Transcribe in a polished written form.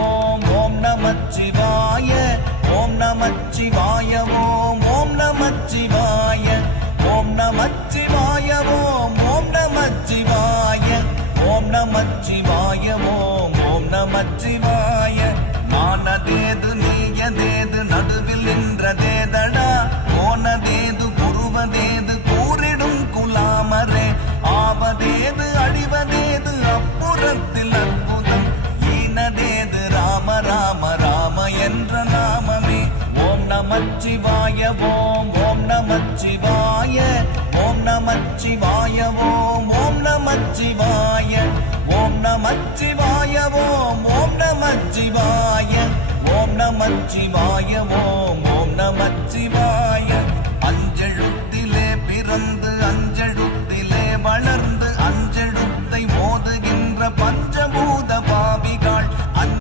ஓம் ஓம் நமச்சிவாய ஓம் நமச்சிவாய ஓம் ஓம் நமச்சிவாய ஓம் நமச்சிவாய ஓம் ஓம் நமச்சிவாய ஓம் நமச்சிவாய ஓம் ஓம் நமச்சிவாய மானதேது நீயதேது நடுவில் நின்றதேதடா போனதேது புருவதேது கூறிடும் குலாமரே ஆவதேது அழிவதேது அப்புறத்தில் அற்புதம் ஈனதேது ராம ராம ராம என்ற நாமமே ஓம் நமச்சிவாய ஓம் ஓம் நமச்சிவாய ஓம் நமச்சிவாய ஓம் ஓம் நமச்சிவாய ஓம் நமச்சிவாய ஓம் ஓம் நமச்சிவாய ஓம் நமச்சிவாய ஓம் ஓம் நமச்சிவாய